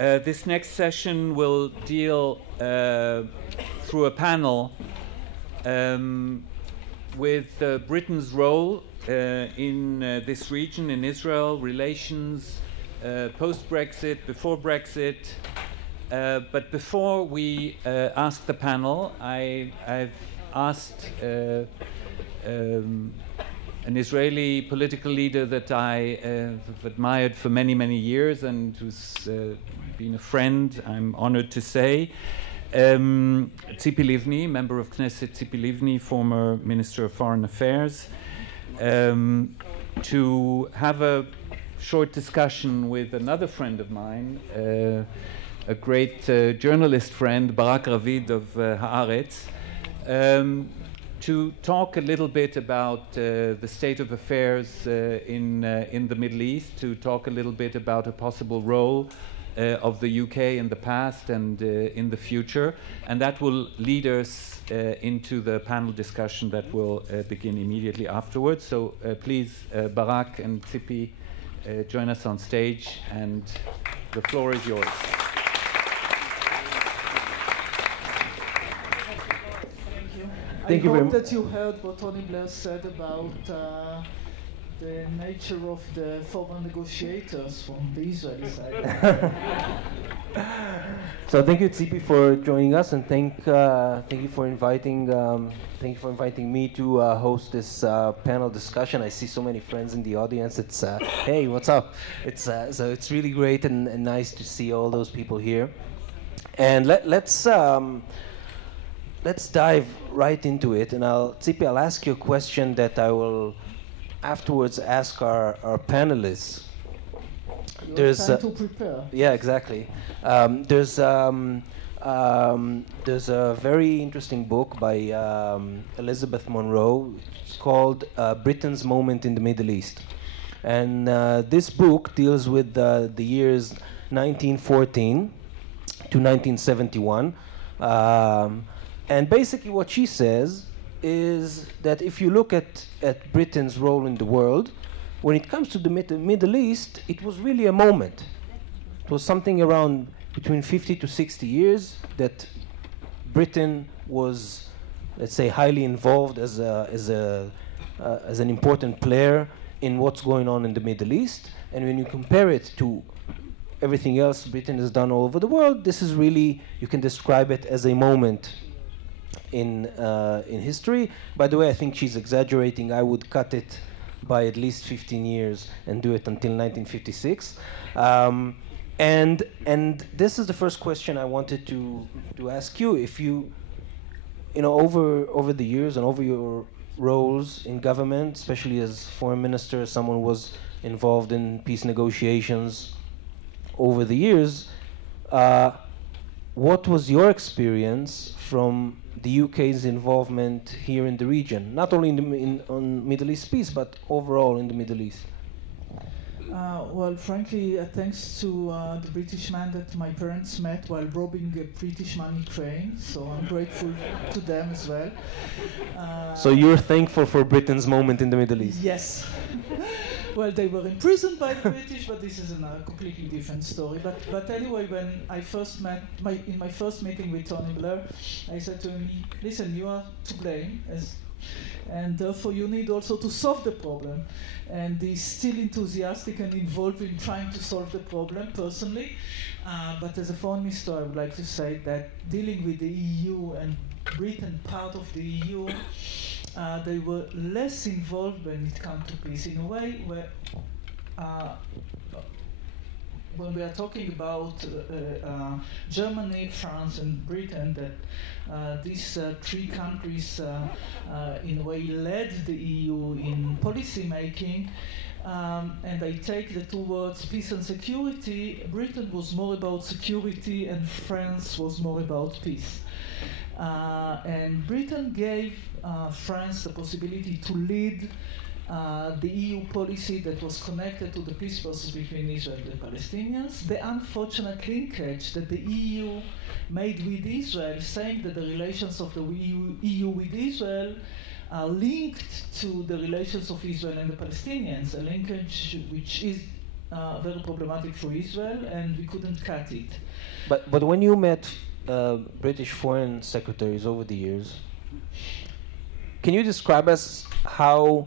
This next session will deal through a panel with Britain's role in this region, in Israel, relations post-Brexit, before Brexit. But before we ask the panel, I've asked an Israeli political leader that I have admired for many, many years and who's been a friend, I'm honored to say, ציפי ליבני, member of Knesset, ציפי ליבני, former Minister of Foreign Affairs, to have a short discussion with another friend of mine, a great journalist friend, Barak Ravid of Haaretz, to talk a little bit about the state of affairs in the Middle East, to talk a little bit about a possible role of the UK in the past and in the future. And that will lead us into the panel discussion that will begin immediately afterwards. So please, Barak and ציפי, join us on stage, and the floor is yours. I hope that you heard what Tony Blair said about the nature of the foreign negotiators from the Israeli side. So thank you, ציפי, for joining us, and thank you for inviting me to host this panel discussion. I see so many friends in the audience. It's hey, what's up? It's so it's really great and nice to see all those people here. And let's dive right into it. And ציפי, I'll ask you a question that I will afterwards ask our panelists. There's time to prepare. Yeah, exactly. There's a very interesting book by Elizabeth Monroe. It's called Britain's Moment in the Middle East. And this book deals with the years 1914 to 1971. And basically what she says is that if you look at Britain's role in the world, when it comes to the Middle East, it was really a moment. It was something around between 50 to 60 years that Britain was, let's say, highly involved as an important player in what's going on in the Middle East. And when you compare it to everything else Britain has done all over the world, this is really, you can describe it as a moment in history. By the way, I think she's exaggerating. I would cut it by at least 15 years and do it until 1956. And this is the first question I wanted to ask you. If you know, over the years and over your roles in government, especially as foreign minister, someone who was involved in peace negotiations over the years, what was your experience from the UK's involvement here in the region, not only on Middle East peace, but overall in the Middle East? Well, frankly, thanks to the British man that my parents met while robbing a British money train, so I'm grateful to them as well. So you're thankful for Britain's moment in the Middle East? Yes. Well, they were imprisoned by the British, but this is a completely different story. But anyway, when I first met, in my first meeting with Tony Blair, I said to him, listen, you are to blame, and therefore you need also to solve the problem. And he's still enthusiastic and involved in trying to solve the problem personally. But as a foreign minister, I would like to say that dealing with the EU and Britain part of the EU, they were less involved when it comes to peace, in a way where when we are talking about Germany, France, and Britain, that these three countries in a way led the EU in policy making, and I take the two words peace and security. Britain was more about security and France was more about peace. And Britain gave France the possibility to lead the EU policy that was connected to the peace process between Israel and the Palestinians. The unfortunate linkage that the EU made with Israel, saying that the relations of the EU with Israel are linked to the relations of Israel and the Palestinians, a linkage which is very problematic for Israel, and we couldn't cut it. But when you met British foreign secretaries over the years, can you describe us how,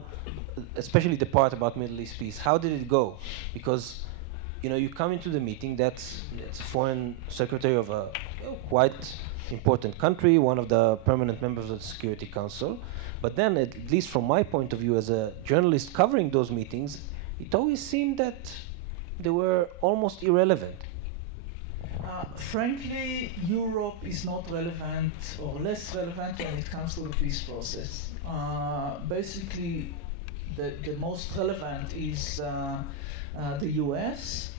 especially the part about Middle East peace, how did it go? Because you come into the meeting, that's a foreign secretary of a quite important country, one of the permanent members of the Security Council. But then, at least from my point of view as a journalist covering those meetings, it always seemed that they were almost irrelevant. Frankly, Europe is not relevant or less relevant when it comes to the peace process. Basically, the most relevant is the US.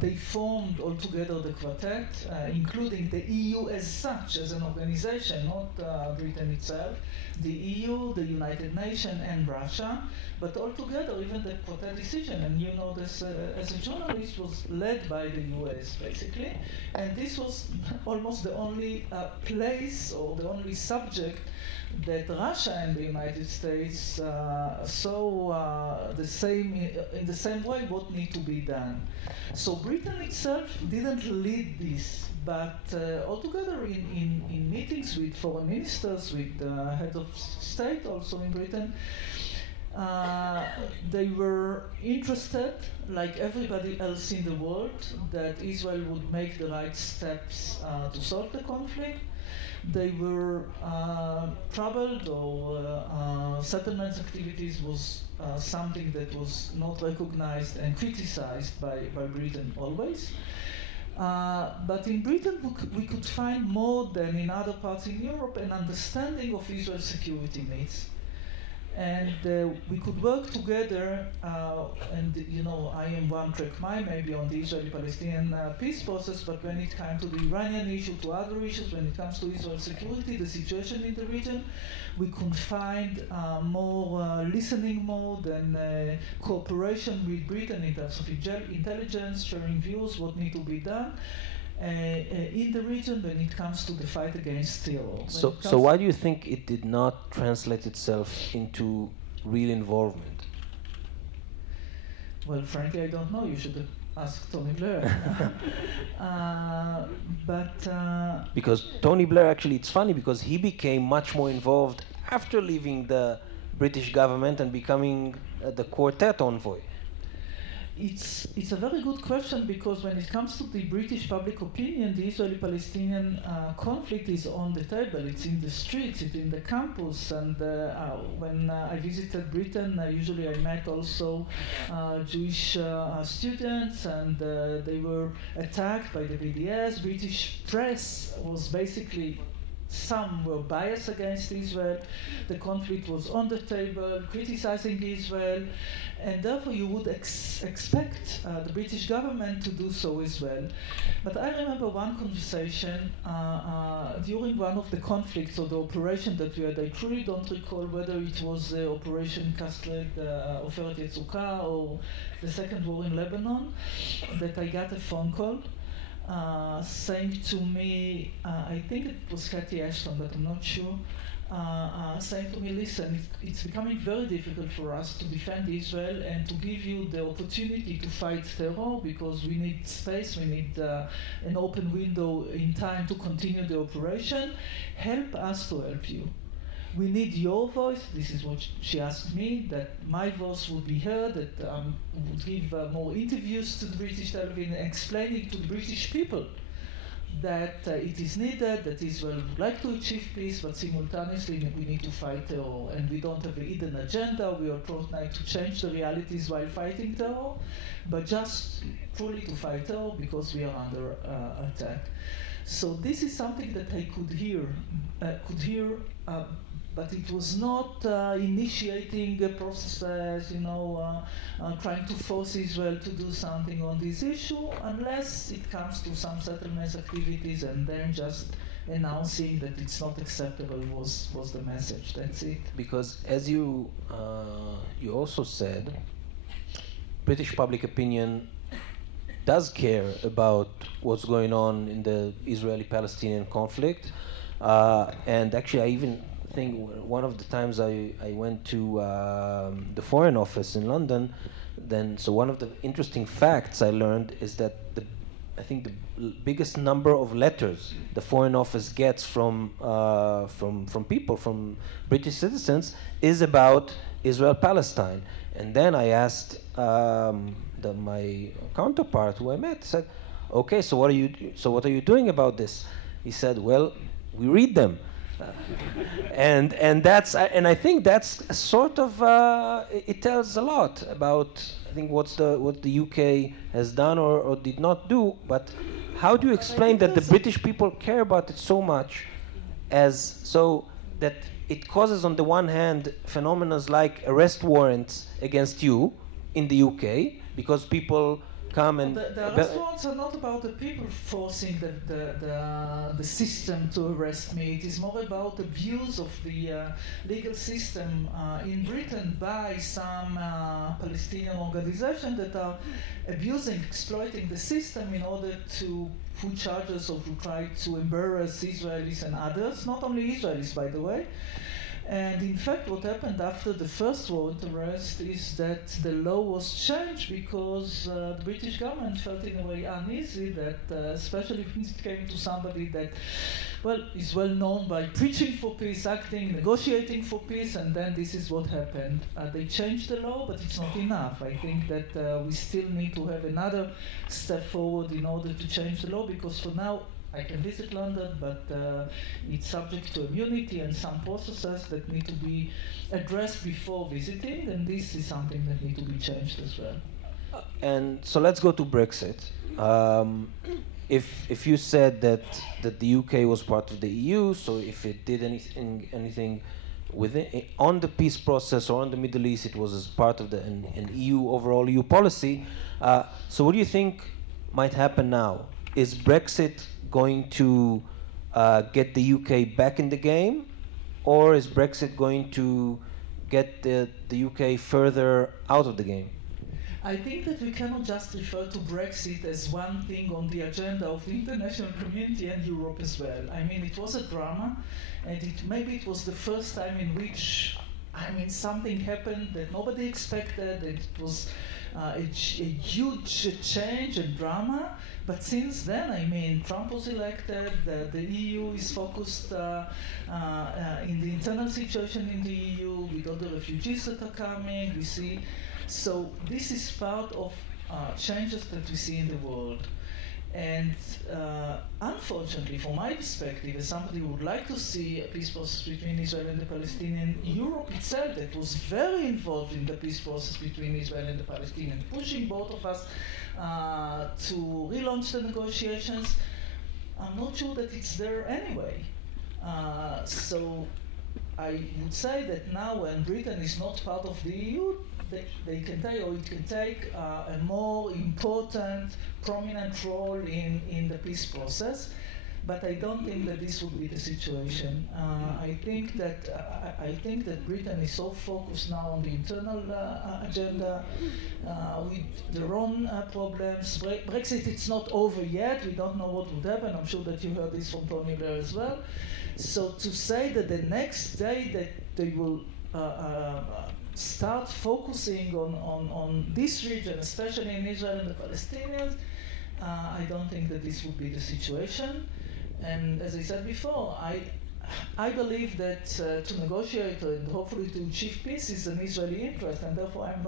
They formed altogether the quartet, including the EU as such, as an organization, not Britain itself, the EU, the United Nations, and Russia. But altogether, even the quartet decision, and this as a journalist, was led by the US, basically. And this was almost the only place or the only subject that Russia and the United States saw in the same way what need to be done. So Britain itself didn't lead this, but altogether in meetings with foreign ministers, with head of state also in Britain, they were interested, like everybody else in the world, that Israel would make the right steps to solve the conflict. They were troubled, or settlement activities was something that was not recognized and criticized by Britain always. But in Britain, we could find more than in other parts in Europe an understanding of Israel's security needs. And we could work together, and I am one track mind maybe on the Israeli-Palestinian peace process, but when it comes to the Iranian issue, to other issues, when it comes to Israel security, the situation in the region, we could find more listening mode and cooperation with Britain in terms of intelligence, sharing views, what need to be done. In the region when it comes to the fight against terror. So why do you think it did not translate itself into real involvement? Well, frankly, I don't know. You should ask Tony Blair. Because Tony Blair, actually, it's funny because he became much more involved after leaving the British government and becoming the quartet envoy. It's a very good question, because when it comes to the British public opinion, the Israeli-Palestinian conflict is on the table. It's in the streets, it's in the campus. And when I visited Britain, usually I met also Jewish students, and they were attacked by the BDS. British press was basically, some were biased against Israel. The conflict was on the table, criticizing Israel, and therefore you would expect the British government to do so as well. But I remember one conversation during one of the conflicts or the operation that we had. I truly don't recall whether it was Operation Kastled, Oferet Yetzuka, or the second war in Lebanon, that I got a phone call saying to me, I think it was Cathy Ashton, but I'm not sure, saying to me, listen, it's becoming very difficult for us to defend Israel and to give you the opportunity to fight terror, because we need space, we need an open window in time to continue the operation. Help us to help you. We need your voice. This is what she asked me, that my voice would be heard, that would give more interviews to the British television, explaining to the British people that it is needed, that Israel would like to achieve peace, but simultaneously we need to fight terror. And we don't have a hidden agenda. We are trying to change the realities while fighting terror, but just truly to fight terror because we are under attack. So this is something that I could hear, but it was not initiating a process, trying to force Israel to do something on this issue, unless it comes to some settlements activities, and then just announcing that it's not acceptable was the message. That's it. Because as you also said, British public opinion does care about what's going on in the Israeli-Palestinian conflict, and actually I even think one of the times I went to the Foreign Office in London, then so one of the interesting facts I learned is that I think the biggest number of letters the Foreign Office gets from people, from British citizens, is about Israel-Palestine. And then I asked my counterpart who I met, said, "Okay, so what are you doing about this?" He said, "Well, we read them." And I think that's a sort of it tells a lot about, I think, what the UK has done or did not do. But how do you explain that the British people care about it so much, as so that it causes, on the one hand, phenomena like arrest warrants against you in the UK because people come and the arrest warrants are not about the people forcing the system to arrest me. It is more about abuse of the legal system in Britain by some Palestinian organizations that are abusing, exploiting the system in order to put charges or to try to embarrass Israelis and others, not only Israelis, by the way. And in fact, what happened after the first warrant arrest is that the law was changed because the British government felt in a way uneasy that, especially if it came to somebody that, well, is well known by preaching for peace, acting, negotiating for peace, and then this is what happened. They changed the law, but it's not enough. I think that we still need to have another step forward in order to change the law, because for now, I can visit London, but it's subject to immunity and some processes that need to be addressed before visiting, and this is something that needs to be changed as well. And so let's go to Brexit. If you said that the UK was part of the EU, so if it did anything within on the peace process or on the Middle East, it was as part of an EU overall EU policy. So what do you think might happen now? Is Brexit going to get the UK back in the game, or is Brexit going to get the UK further out of the game? I think that we cannot just refer to Brexit as one thing on the agenda of the international community and Europe as well. I mean, it was a drama, and maybe it was the first time in which, I mean, something happened that nobody expected. It was a huge change and drama. But since then, I mean, Trump was elected, the EU is focused in the internal situation in the EU, with all the refugees that are coming, we see. So this is part of changes that we see in the world. And unfortunately, from my perspective, as somebody who would like to see a peace process between Israel and the Palestinians, Europe itself, that was very involved in the peace process between Israel and the Palestinians, pushing both of us to relaunch the negotiations, I'm not sure that it's there anyway. So I would say that now when Britain is not part of the EU, they can take, or it can take a more important, prominent role in the peace process. But I don't think that this would be the situation. I think that Britain is so focused now on the internal agenda with their own problems. Brexit, it's not over yet. We don't know what would happen. I'm sure that you heard this from Tony Blair as well. So to say that the next day that they will start focusing on this region, especially in Israel and the Palestinians, I don't think that this would be the situation. And as I said before, I believe that to negotiate and hopefully to achieve peace is an Israeli interest, and therefore I'm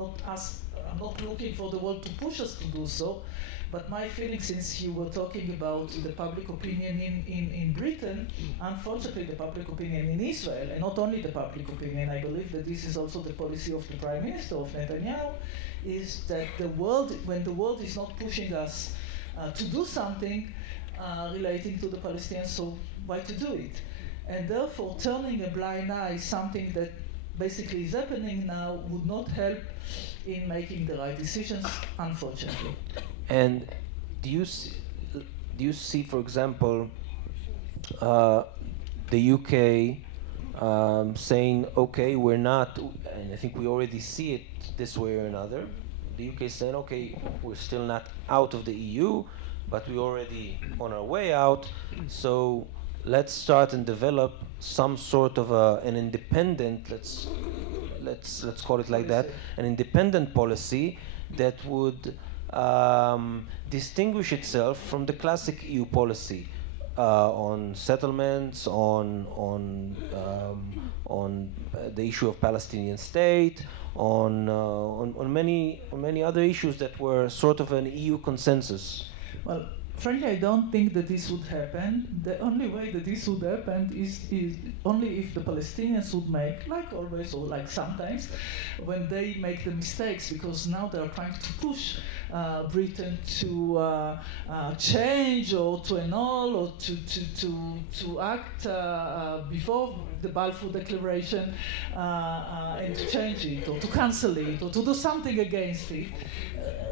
not looking for the world to push us to do so. But my feeling, since you were talking about the public opinion in Britain, unfortunately the public opinion in Israel, and not only the public opinion, I believe that this is also the policy of the Prime Minister, of Netanyahu, is that when the world is not pushing us to do something relating to the Palestinians, so why to do it? And therefore turning a blind eye, something that basically is happening now, would not help in making the right decisions, unfortunately. And do you see, for example, the UK saying, okay, we're not, and I think we already see it this way or another, the UK saying, okay, we're still not out of the EU, but we're already on our way out, so let's start and develop some sort of an independent, let's call it like that, an independent policy that would distinguish itself from the classic EU policy on settlements, on the issue of Palestinian state, on many other issues that were sort of an EU consensus? Well, frankly, I don't think that this would happen. The only way that this would happen is only if the Palestinians would make, like always or like sometimes, when they make the mistakes, because now they are trying to push Britain to change or to annul or to act before the Balfour Declaration and to change it or to cancel it or to do something against it.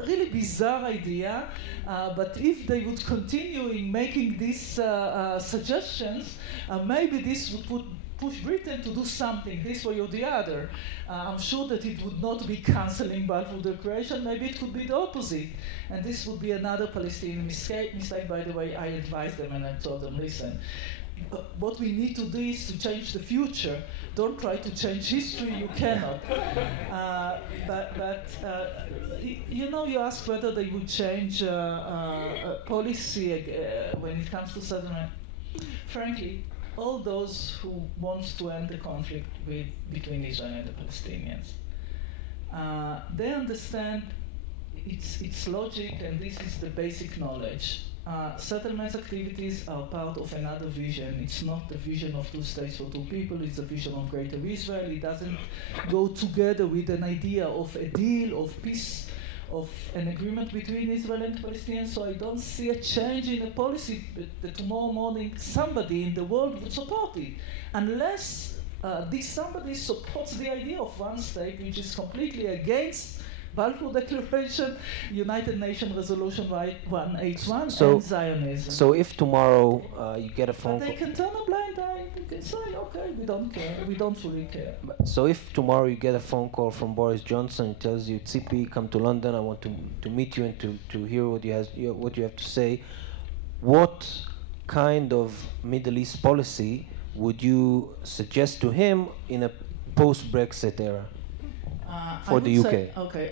Really bizarre idea, but if they would continue in making these suggestions, maybe this would push Britain to do something this way or the other. I'm sure that it would not be cancelling Balfour Declaration, maybe it could be the opposite. And this would be another Palestinian mistake. By the way, I advised them and I told them, listen, what we need to do is to change the future. Don't try to change history, you cannot. You know, you ask whether they would change policy when it comes to settlement. Frankly, all those who want to end the conflict between Israel and the Palestinians, they understand its logic, and this is the basic knowledge. Settlements activities are part of another vision. It's not the vision of two states for two people, it's the vision of Greater Israel. It doesn't go together with an idea of a deal, of peace, of an agreement between Israel and the Palestinians. So I don't see a change in a policy that tomorrow morning somebody in the world would support it. Unless this somebody supports the idea of one state which is completely against Balfour Declaration, United Nations Resolution 181, and Zionism. So if tomorrow you get a phone call... But they can turn a blind eye. They can say, okay, we don't care. We don't really care. So if tomorrow you get a phone call from Boris Johnson, he tells you, ציפי, come to London, I want to meet you and to hear what you have to say, what kind of Middle East policy would you suggest to him in a post-Brexit era? For the UK.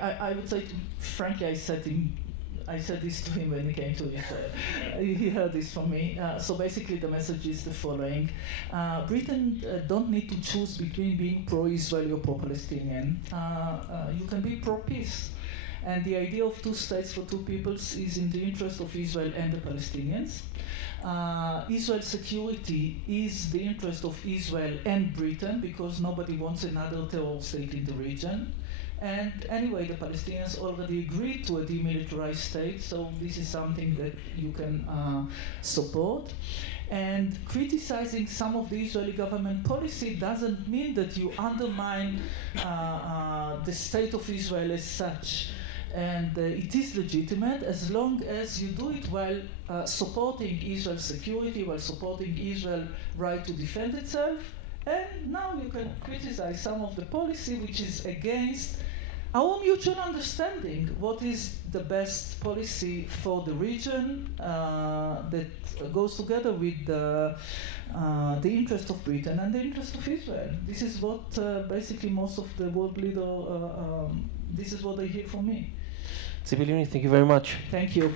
I would say, frankly, I said this to him when he came to Israel. He heard this from me. So basically the message is the following. Britain don't need to choose between being pro-Israeli or pro-Palestinian. You can be pro-peace. And the idea of two states for two peoples is in the interest of Israel and the Palestinians. Israel's security is the interest of Israel and Britain, because nobody wants another terror state in the region. And anyway, the Palestinians already agreed to a demilitarized state, so this is something that you can support. And criticizing some of the Israeli government policy doesn't mean that you undermine the state of Israel as such. And it is legitimate as long as you do it while supporting Israel's security, while supporting Israel's right to defend itself. And now you can criticize some of the policy which is against our mutual understanding. What is the best policy for the region that goes together with the interest of Britain and the interest of Israel? This is what basically most of the world leaders, this is what they hear from me. ציפי ליבני, thank you very much. Thank you.